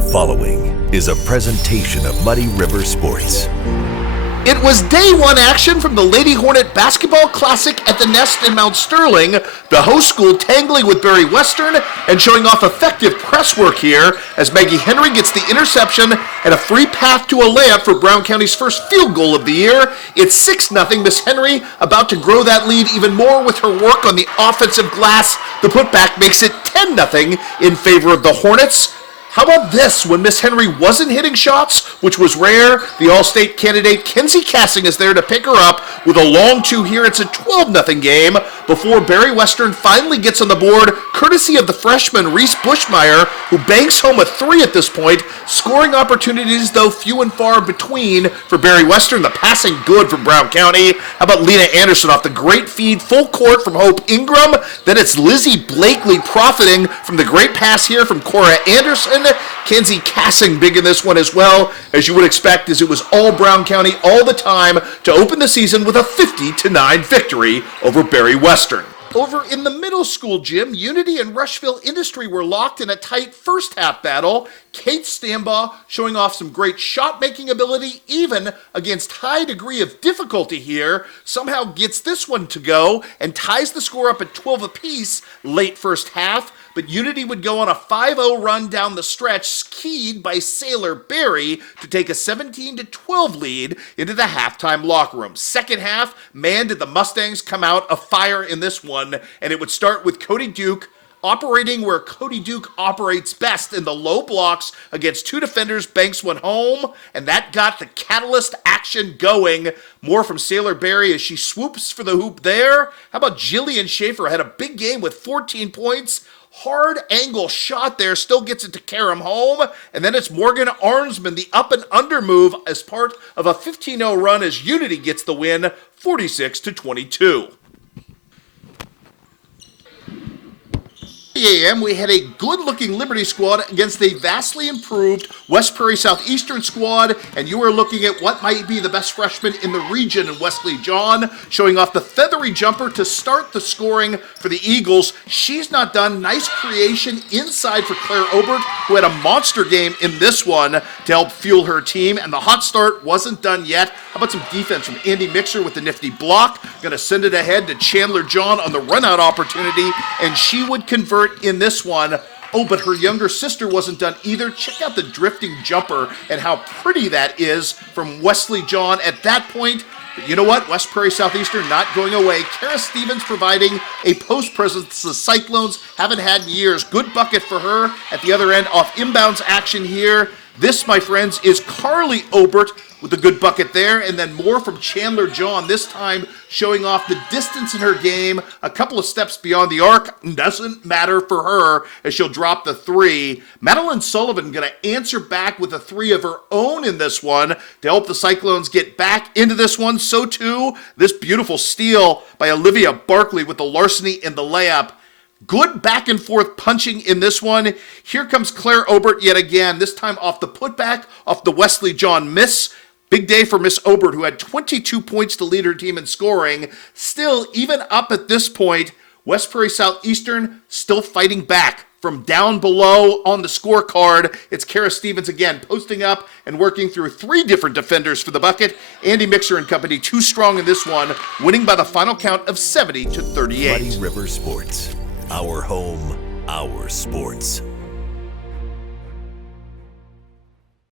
The following is a presentation of Muddy River Sports. It was day one action from the Lady Hornet Basketball Classic at the Nest in Mount Sterling, the host school tangling with Barry Western and showing off effective press work here as Maggie Henry gets the interception and a free path to a layup for Brown County's first field goal of the year. It's 6-0. Miss Henry about to grow that lead even more with her work on the offensive glass. The putback makes it 10-0 in favor of the Hornets. How about this? When Miss Henry wasn't hitting shots, which was rare, the All-State candidate Kenzie Cassing is there to pick her up with a long two here. It's a 12-0 game before Barry Western finally gets on the board, courtesy of the freshman Reese Bushmeyer, who banks home a three at this point. Scoring opportunities, though, few and far between for Barry Western. The passing good from Brown County. How about Lena Anderson off the great feed, full court from Hope Ingram. Then it's Lizzie Blakely profiting from the great pass here from Cora Anderson. Kenzie Cassing big in this one as well, as you would expect, as it was all Brown County all the time to open the season with a 50-9 victory over Barry Western. Over in the middle school gym, Unity and Rushville Industry were locked in a tight first half battle. Kate Stambaugh showing off some great shot-making ability, even against high degree of difficulty here. Somehow gets this one to go and ties the score up at 12 apiece late first half. But Unity would go on a 5-0 run down the stretch, keyed by Sailor Barry to take a 17-12 lead into the halftime locker room. Second half, man, did the Mustangs come out afire in this one, and it would start with Cody Duke operating where Cody Duke operates best in the low blocks against two defenders, banks one home, and that got the catalyst action going. More from Sailor Barry as she swoops for the hoop there. How about Jillian Schaefer had a big game with 14 points. Hard angle shot there, still gets it to Karam home, and then it's Morgan Arnsman, the up and under move as part of a 15-0 run as Unity gets the win, 46-22. A.m. we had a good-looking Liberty squad against a vastly improved West Prairie Southeastern squad, and you are looking at what might be the best freshman in the region in Wesley John, showing off the feathery jumper to start the scoring for the Eagles. She's not done. Nice creation inside for Claire Obert, who had a monster game in this one to help fuel her team, and the hot start wasn't done yet. How about some defense from Andy Mixer with the nifty block? Going to send it ahead to Chandler John on the run-out opportunity, and she would convert in this one. Oh, but her younger sister wasn't done either. Check out the drifting jumper and how pretty that is from Wesley John at that point. But you know what? West Prairie Southeastern not going away. Kara Stevens providing a post presence the Cyclones haven't had in years. Good bucket for her at the other end off inbounds action here. This, my friends, is Carly Obert with a good bucket there, and then more from Chandler John, this time showing off the distance in her game, a couple of steps beyond the arc. Doesn't matter for her as she'll drop the three. Madeline Sullivan going to answer back with a three of her own in this one to help the Cyclones get back into this one. So too, this beautiful steal by Olivia Barkley with the larceny and the layup. Good back and forth punching in this one. Here comes Claire Obert yet again, this time off the putback, off the Wesley John miss. Big day for Miss Obert, who had 22 points to lead her team in scoring. Still, even up at this point, West Prairie Southeastern still fighting back from down below on the scorecard. It's Kara Stevens again posting up and working through three different defenders for the bucket. Andy Mixer and company too strong in this one, winning by the final count of 70-38. Muddy River Sports, our home, our sports.